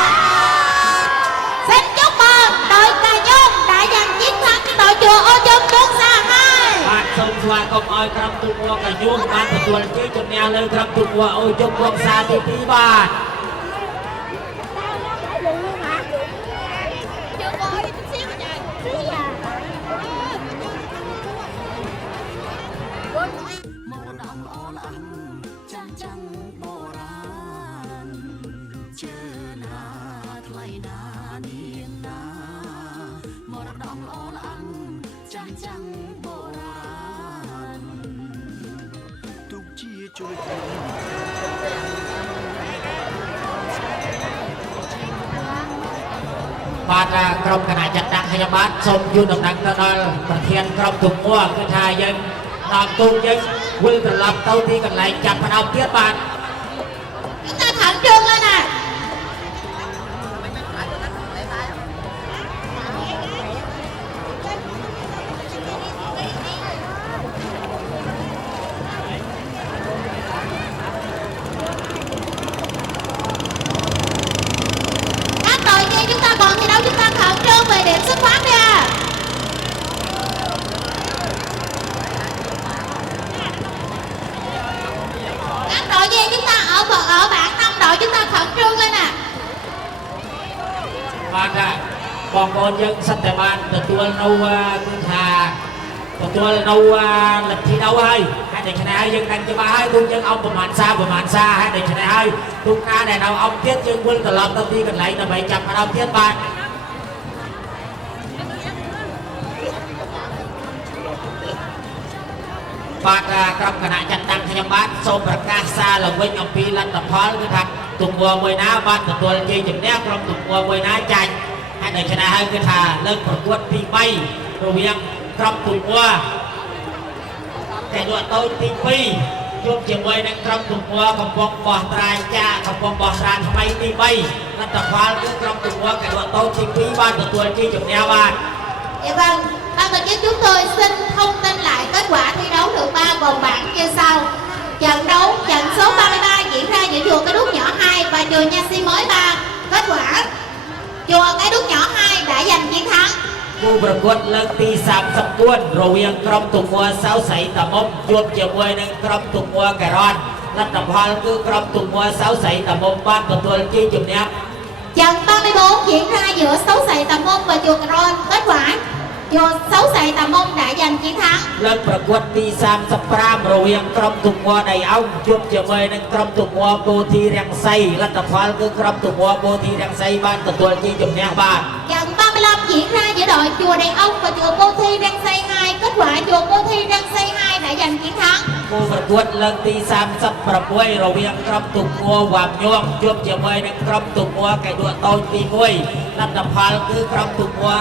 Xin chúc mừng đội Cà Nhung đã giành chiến thắng cho đội chùa Ô Dung Quân Sa 2. บ้านทรงสว่างกบอ้อยกรมตุมัวกับยุ่งบ้านตะตัวจีจุดแนวเลยกรมตุมัวโอ้ยจงวงซาตีปีบ้าน มรดกออนอันจังโบราณเจอหน้าไกลหน้าเนียงนามรดกออนอันจังโบราณทุกชีช่วยกัน บาทกรมคณะจัดตั้งพยาบาลสมยุนดังตะนอลประเทียนกรมตุมัวคือทายังนอนตุ้งยังวิ่งตลับเต้าที่กันไหลจับพนเอาเทียบบาท Chúng ta khẩn trương lên nè. Các đội viên chúng ta còn thi đấu, chúng ta khẩn trương về điểm xuất phát đi à. Các đội viên chúng ta ở bảng 5 đội chúng ta khẩn trương lên nè. บาทบอกบอลยังสัตย์บาลตัวเราคือทาตัวเราหลักที่เราให้เด็กชนะยังดังจะมาให้ทุกยังเอาประมาณซาให้เด็กชนะให้ทุกนาแต่เราเอาเทียบยังวิ่งตลับเต้าที่กันไหลแต่ไปจับพนเอาเทียบบาท บาทกรมคณะจัดตั้งพยาบาลสมประกาศซาหลังวิ่งอปีรัตพลคือทักตุงบัวมวยน้าบ้านตัวจีจุดเนี้ยกรมตุงบัวมวยน้าใจให้เด็กชนะให้คือทาเลิกประกวดปีใบระเวียงกรมตุงบัวแต่ตัวโตตีปียุบเฉียงมวยในกรมตุงบัวกับปองบ่อตรายจ้ากับปองบ่อตรายทำไมตีใบรัตพลคือกรมตุงบัวแต่ตัวโตตีปีบ้านตัวจีจุดเนี้ยบ้าน Dạ vâng, ban tổ chức chúng tôi xin thông tin lại kết quả thi đấu lượt 3 vòng bảng như sau. Trận đấu trận số 33 diễn ra giữa chùa Cái Đúc Nhỏ 2 và chùa Nha Si Mới 3. Kết quả chùa Cái Đúc Nhỏ 2 đã giành chiến thắng. ผู้ประกวดเลิกตี30ก้วนระเวียงกรมตุงมัวเสาใสตะมมจวบเจียวมวยนึงกรมตุงมัวแกรอนรัตพลคือกรมตุงมัวเสาใสตะมมบ้านตัวจีจุดเนี้ย Trận 34 diễn ra giữa Xấu Xày Tà Môn và chùa Cà Rôn. Kết quả chùa Xấu Xày Tà Môn đã giành chiến thắng. เลิกประกวดตี35ระเวียงกรมตุงมัวในเอาจวบเจียวมวยนึงกรมตุงมัวโบทีเรียงไซรัตพลคือกรมตุงมัวโบทีเรียงไซบ้านตัวจีจุดเนี้ยบ้าน Trận 35 diễn ra giữa đội chùa Đàn Ông và chùa Cô Thi Răng Xây 2. Kết quả chùa Cô Thi Răng Xây 2 đã giành chiến thắng. ผู้ประกวดเลิกตี30ประป่วยระเวียงกรมตุงมัวหวามยวงจวบเจียวมวยนึงกรมตุงมัวไก่ดัวโตตีมวยรัตพลคือกรมตุงมัว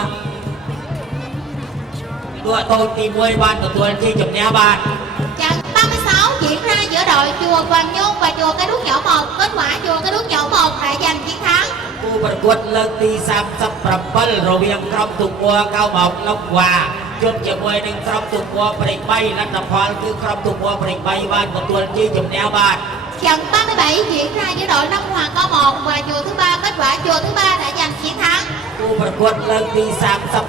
ดัวโตตีมวยบ้านตัวจีจุดเนี้ยบ้าน Trận 36 diễn ra giữa đội chùa Hoàng Nhung và chùa Cái Đúc Nhỏ 1. Kết quả chùa Cái Đúc Nhỏ 1 đã giành chiến thắng. ผู้ประกวดเลิกตี37ระเวียงกรมตุงมัวเก้าหมอกลบกว่าจบเจียวมวยนึงกรมตุงมัวปริกใบรัตพลคือกรมตุงมัวปริกใบบ้านตัวจีจุดเนี้ยบ้าน Trận Trận 37 diễn ra giữa đội Long Hòa Co 1 và chùa thứ ba, kết quả chùa thứ ba đã giành chiến thắng. គូប្រកួតលើកទី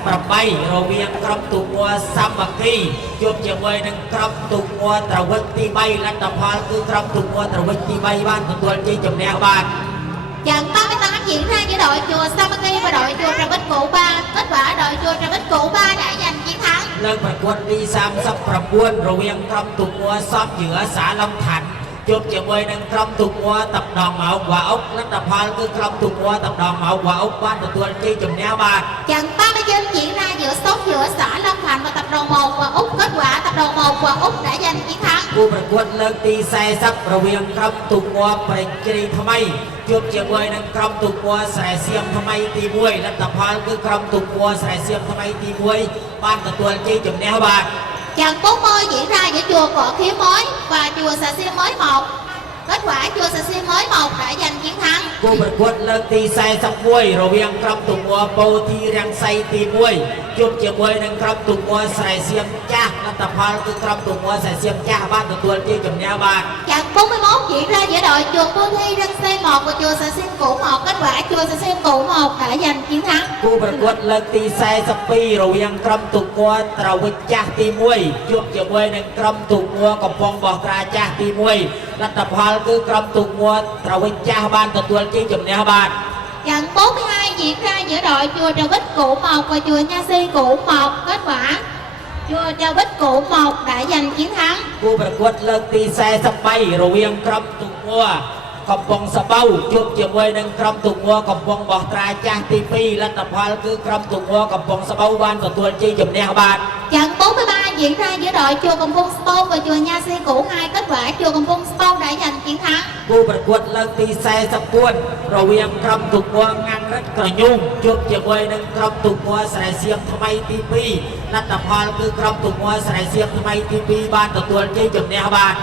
38រវាងក្រុមទូកមួសាមគ្គីជួបជាមួយនឹងក្រុមទូកមួត្រវិចទី3លទ្ធផលគឺក្រុមទូកមួត្រវិចទី3បានទទួលជ័យជំនះបាទ Trận 38 diễn ra giữa đội chùa Samaki và đội chùa Trà Vinh Cụ Ba, kết quả đội chùa Trà Vinh Cụ Ba đã giành chiến thắng. លើកប្រកួតទី39រវាងក្រុមទូកមួសំជឿសាឡុងថាន់ជួបជាមួយនឹងក្រុមទូកមួតាប់ដងម៉ោកវ៉ាអុកលទ្ធផលគឺក្រុមទូកមួតាប់ដងម៉ោកវ៉ាអុកបានទទួលជ័យជំនះបាទ Trận 39 diễn ra giữa sốt giữa xã Long Thành và tập đoàn 1 và Úc, kết quả tập đoàn 1 và Úc đã giành chiến thắng. គូប្រកួតលើកទី40រវាងក្រុមទូកមួប្រេងជ្រីថ្មីជួបជាមួយនឹងក្រុមទូកមួស្រែសៀមថ្មីទី1លទ្ធផលគឺក្រុមទូកមួស្រែសៀមថ្មីទី1បានទទួលជ័យជំនះបាទ Trận 40 diễn ra giữa chùa Võ Khía Mới và chùa Xà Xiêm Mới 1, kết quả chùa Xà Xiêm Mới 1 đã giành chiến thắng. គូប្រកួតលើកទី41រវាងក្រុមទូកមួពោធិរាំងសីទី1ជួបជាមួយនឹងក្រុមទូកមួស្រែសៀមចាស់លទ្ធផលគឺក្រុមទូកមួស្រែសៀមចាស់បានទទួលជ័យជំនះបាទ Trận 41 diễn ra giữa đội chùa Phu Thi Răng Xê 1 và chùa Xà Xiêm Cũ 1, kết quả chùa Xà Xiêm Cũ 1 đã giành chiến thắng. គូប្រកួតលើកទី42រវាងក្រុមទូកមួត្រវិចចាស់ទី1ជួបជាមួយនឹងក្រុមទូកមួកំពង់បោះត្រាចាស់ទី1លទ្ធផលគឺក្រុមទូកមួត្រវិចចាស់បានទទួលជ័យជំនះបាទ Trận 42 diễn ra giữa đội chùa Trà Vinh Cụ 1 và chùa Nha Si Cụ 1, kết quả chùa Trà Vinh Cụ 1 đã giành chiến thắng. គូប្រកួតលើកទី43រវាងក្រុមទូកមួកំពង់សបៅជួបជាមួយនឹងក្រុមទូកមួកំពង់បោះត្រាចាស់ទី2លទ្ធផលគឺក្រុមទូកមួកំពង់សបៅបានទទួលជ័យជំនះបាទ Trận 43 diễn ra giữa đội chùa Cầm Phung Spou và chùa Nha Si Cũ 2, kết quả chùa Cầm Phung Spou đã giành chiến thắng. គូប្រកួតលើកទី44រវាងក្រុមទូកមួងាំងរិតក្រញូងជួបជាមួយនឹងក្រុមទូកមួស្រែសៀមថ្មីទី2លទ្ធផលគឺក្រុមទូកមួស្រែសៀមថ្មីទី2បានទទួលជ័យជំនះបាទ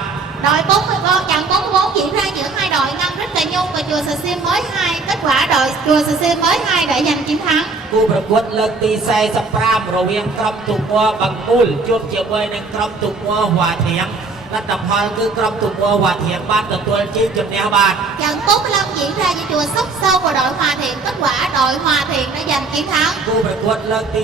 Trận 44 diễn ra giữa hai đội Ngân Rít Cà Nhung và chùa Xà Xiêm Mới 2, kết quả đội chùa Xà Xiêm Mới 2 đã giành chiến thắng. គូប្រកួតលើកទី45រវាងក្រុមទូកមួបង្គោលជួបជាមួយនឹងក្រុមទូកមួវ៉ាធៀងលទ្ធផលគឺក្រុមទូកមួវ៉ាធៀងបានទទួលជ័យជំនះបាទ Trận 45 diễn ra giữa chùa Sóc Sâu và đội Hòa Thiện, kết quả đội Hòa Thiện đã giành chiến thắng. គូប្រកួតលើកទី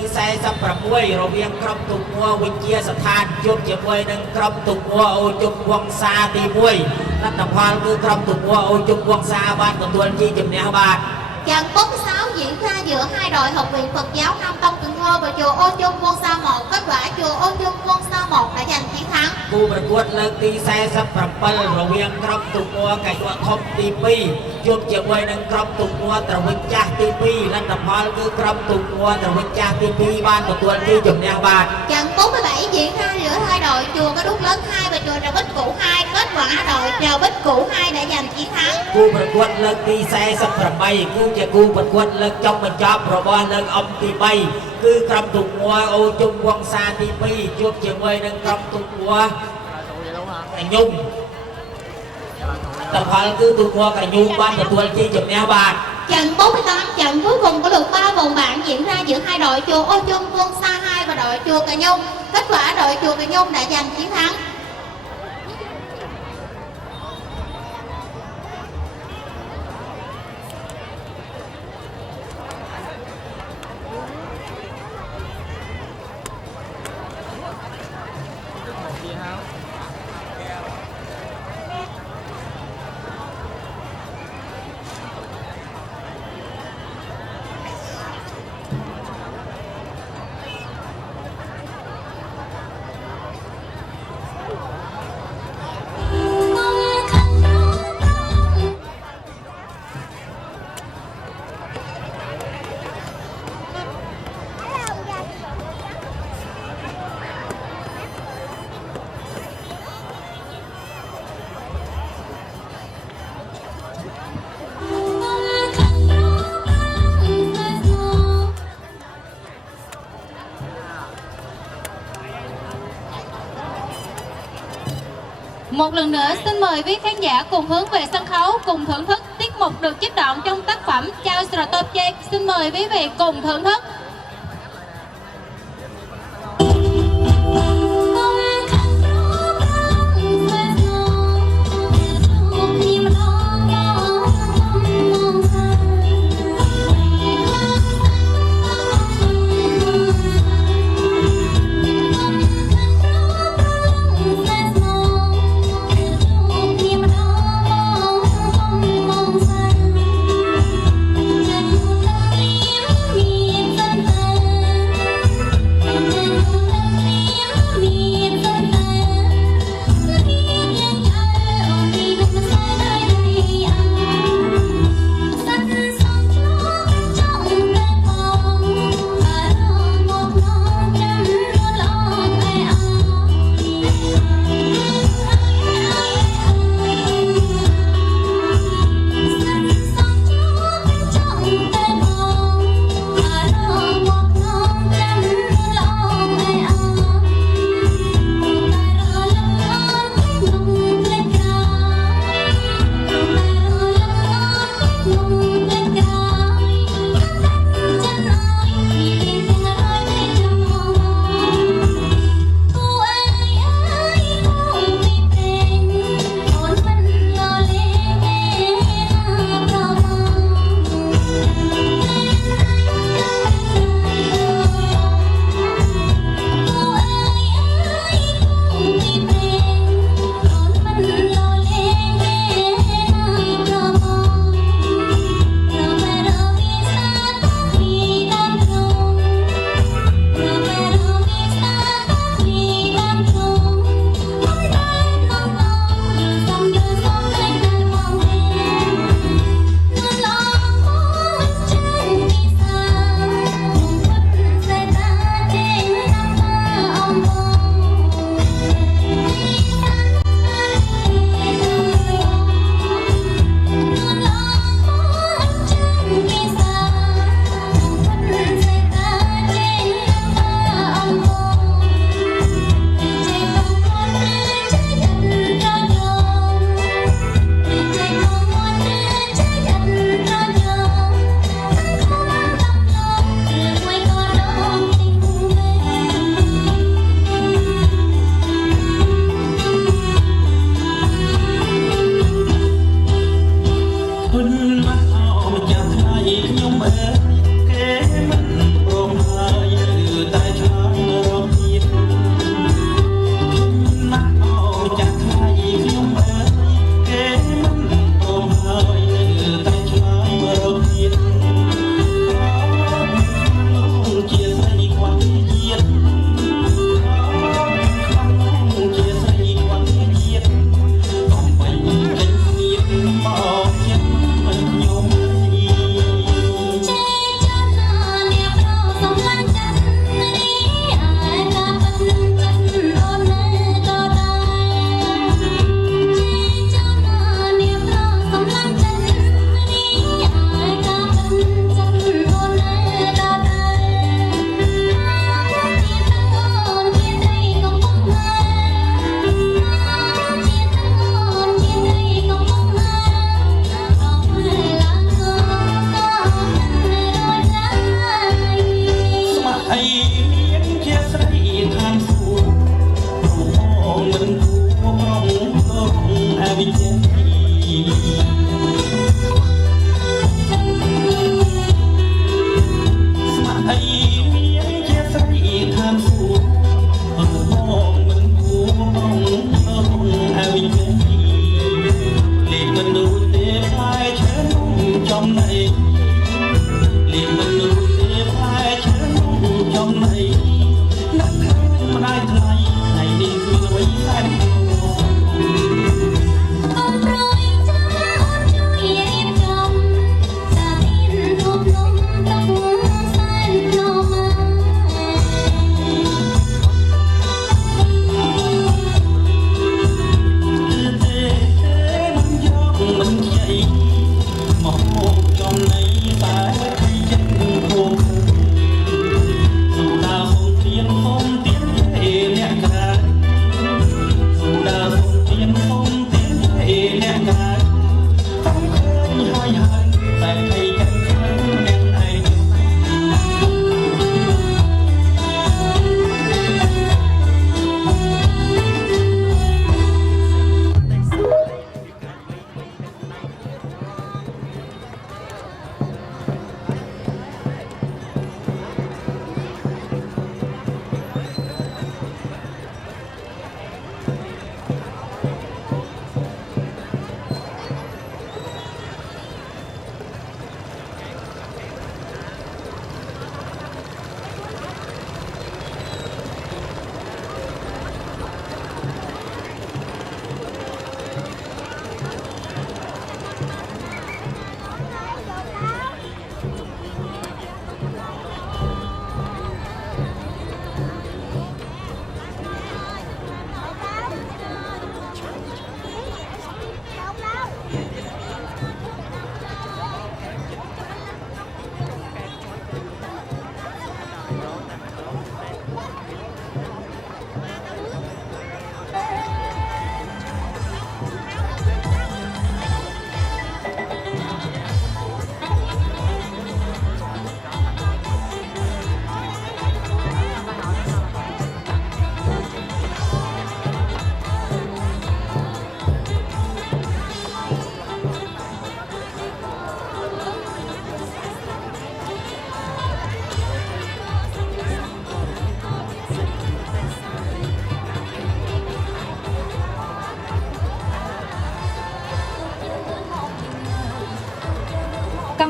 46រវាងក្រុមទូកមួវិជ្ជាស្ថានជួបជាមួយនឹងក្រុមទូកមួអូជុំវង្សាទី1លទ្ធផលគឺក្រុមទូកមួអូជុំវង្សាបានទទួលជ័យជំនះបាទ Trận 46 diễn ra giữa hai đội Học viện Phật giáo Nam Tông Cần Thơ và chùa Ô Chung Vông Sa 1, kết quả chùa Ô Chung Vông Sa 1 đã giành chiến thắng. គូប្រកួតលើកទី47រវាងក្រុមទូកមួកៃវធំទី2ជួបជាមួយនឹងក្រុមទូកមួត្រវិចចាស់ទី2លទ្ធផលគឺក្រុមទូកមួត្រវិចចាស់ទី2បានទទួលជ័យជំនះបាទ Trận 47 diễn ra giữa hai đội chùa Cái Đúc Lớn 2 và chùa Trà Bích Cũ 2, kết quả đội Trà Bích Cũ 2 đã giành chiến thắng. គូប្រកួតលើកទី48គឺជាគូប្រកួតលើកចុងបញ្ចប់របស់លើកអុំទី3គឺក្រុមទូកមួអូជុំវង្សាទី2ជួបជាមួយនឹងក្រុមទូកមួកញ្ញុំតផលគឺទូកមួកញ្ញុំបានទទួលជ័យជំនះបាទ Trận 48, trận cuối cùng của lượt 3 vòng bảng diễn ra giữa hai đội chùa Ô Chung Vông Sa 2 và đội chùa Cà Nhung, kết quả đội chùa Cà Nhung đã giành chiến thắng. Một lần nữa xin mời quý khán giả cùng hướng về sân khấu cùng thưởng thức tiết mục được chép đoạn trong tác phẩm Chao Stratopchek. Xin mời quý vị cùng thưởng thức.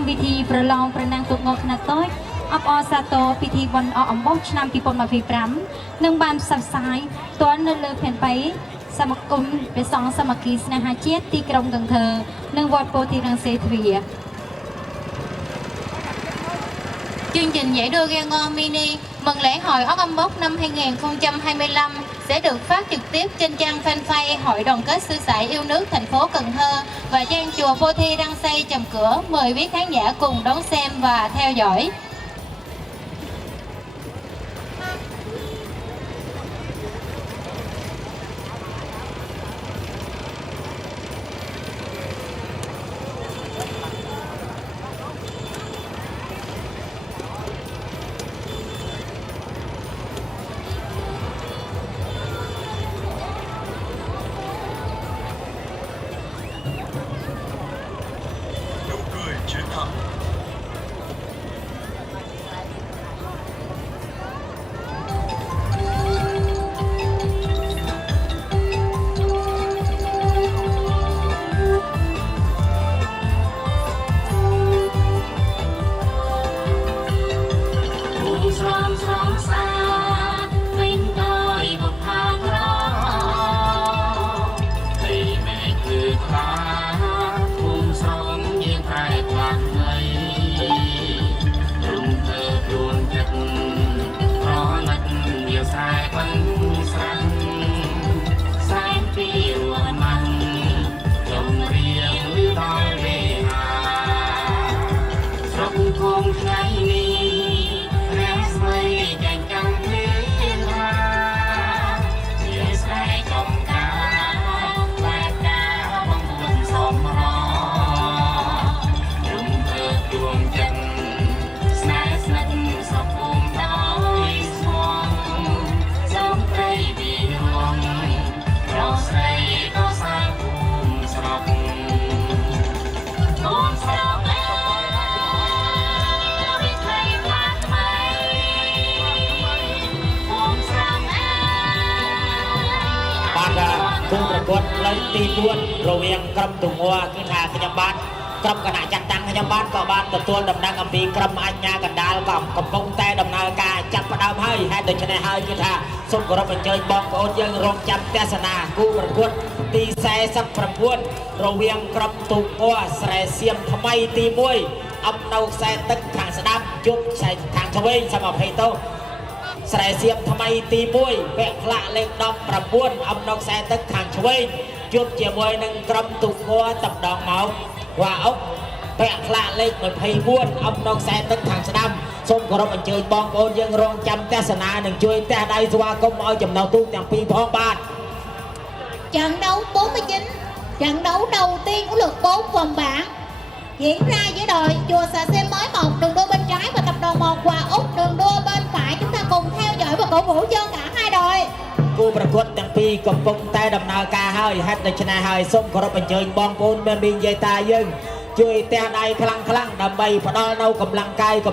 វិធីប្រឡងប្រណាំងទូកងខ្នាតតូចអបអរសាទរពិធីបុណ្យអកអំបោះឆ្នាំ2025នឹងបានផ្សព្វផ្សាយទាន់នៅលើផែនប៉ីសមាគមព្រះសង្ឃសាមគ្គីស្នេហាជាតិទីក្រុងកន្ធរនិងវត្តពោធិរង្សេទ្វារ Chương trình giải đua ghe ngo mini mừng lễ hội ốc âm bốc năm 2025 sẽ được phát trực tiếp trên trang fanpage Hội đoàn kết sư sãi yêu nước thành phố Cần Thơ và trang chùa Vô Thi Đăng Xây Chầm Cửa. Mời quý khán giả cùng đón xem và theo dõi. Cungប្រកួតលើកទី4រវាងក្រុមទូងួគឺថាខ្ញុំបានក្រុមគណៈចាត់តាំងខ្ញុំបានក៏បានទទួលដំណឹងអំពីក្រុមអញ្ញាកណ្ដាលក៏កំពុងតែដំណើរការចាត់ផ្ដើមហើយហេតុដូច្នេះហើយគឺថាសូមគោរពអញ្ជើញបងប្អូនយើងរងចាំទស្សនាគូប្រកួតទី49រវាងក្រុមទូងួស្រែសៀមថ្មីទី1អំនៅខ្សែទឹកខាងស្ដាំជប់ខ្សែខាងឆ្វេងសូមអភ័យទោសស្រែសៀមថ្មីទី1ពាក់ផ្លាកលេខ19អំនៅខ្សែទឹកខាងឆ្វេងជួបជាមួយនឹងក្រុមទូងួតំដងមកវ៉ាអុកពាក់ផ្លាកលេខ24អំនៅខ្សែទឹកខាងស្ដាំសូមគោរពអញ្ជើញបងប្អូនយើងរងចាំទស្សនានិងជួយទះដៃស្វាគមន៍ឲ្យចំណោទទូកទាំងពីរផងបាទ Trận đấu 49, trận đấu đầu tiên của lượt 4 vòng bảng diễn ra giữa đội chùa Xà Xem mới 1 đường đua bên trái và tập đoàn 1 Hòa Úc đường đua bên phải. Chúng ta cùng theo dõi và cổ vũ cho cả hai đội. គូប្រកួតទាំងពីរកំពុងតែដំណើរការហើយហេតុដូច្នេះហើយសូមគោរពអញ្ជើញបងប្អូនមាននិយាយតាយើងជួយទះដៃខ្លាំងៗដើម្បីផ្ដល់នូវកម្លាំងកាយ